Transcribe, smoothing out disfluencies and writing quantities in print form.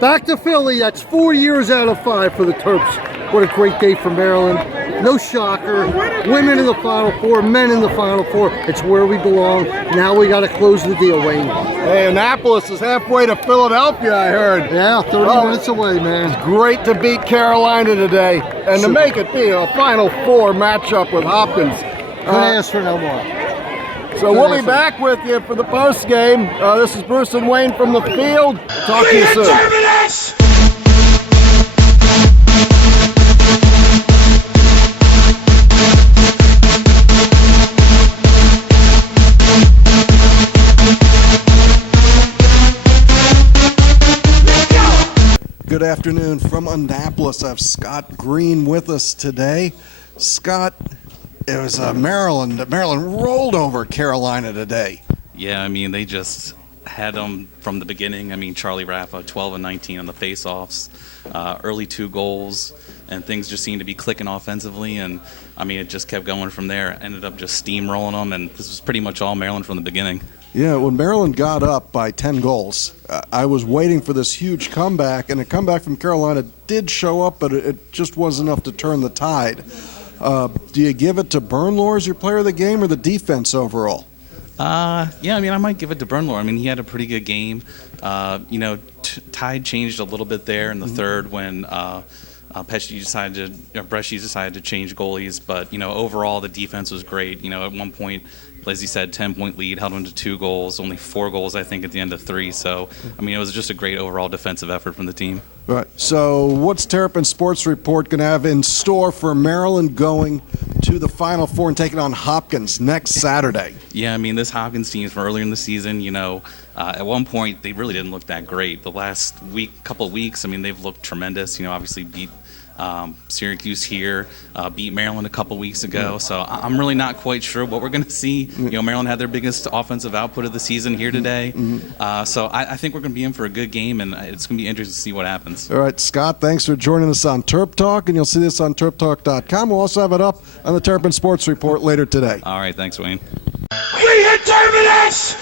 Back to Philly. That's 4 years out of 5 for the Terps. What a great day for Maryland. No shocker. Women in the Final Four, men in the Final Four. It's where we belong. Now we got to close the deal, Wayne. Hey, Annapolis is halfway to Philadelphia, I heard. Yeah, 30 minutes away, man. It's great to beat Carolina today and to make it be a Final Four matchup with Hopkins. Couldn't ask for no more. So we'll be back with you for the post game. This is Bruce and Wayne from the field. Talk to you soon. Good afternoon from Annapolis. I have Scott Greene with us today. Scott, it was Maryland. Maryland rolled over Carolina today. Yeah, I mean, they just had them from the beginning. I mean, Charlie Raffa, 12 and 19 on the face-offs, early 2 goals, and things just seemed to be clicking offensively. And, I mean, it just kept going from there. Ended up just steamrolling them, and this was pretty much all Maryland from the beginning. Yeah, when Maryland got up by 10 goals, I was waiting for this huge comeback, and a comeback from Carolina did show up, but it just wasn't enough to turn the tide. Do you give it to Bernlohr as your player of the game or the defense overall? Yeah, I mean, I might give it to Bernlohr. I mean, he had a pretty good game. Tide changed a little bit there in the third when Bresci decided to change goalies, but overall the defense was great. At one point, as he said, 10-point lead, held him to 2 goals, only 4 goals I think at the end of 3. So I mean, it was just a great overall defensive effort from the team. Right. So what's Terrapin Sports Report going to have in store for Maryland going to the Final Four and taking on Hopkins next Saturday? Yeah, I mean, this Hopkins team from earlier in the season, at one point they really didn't look that great. The last couple of weeks, I mean, they've looked tremendous. Obviously beat Syracuse here, beat Maryland a couple weeks ago. So I'm really not quite sure what we're going to see. Maryland had their biggest offensive output of the season here today. So I think we're going to be in for a good game, and it's going to be interesting to see what happens. All right, Scott, thanks for joining us on TerpTalk, and you'll see this on TerpTalk.com. We'll also have it up on the Terrapin Sports Report later today. All right, thanks, Wayne. We hit Terminus!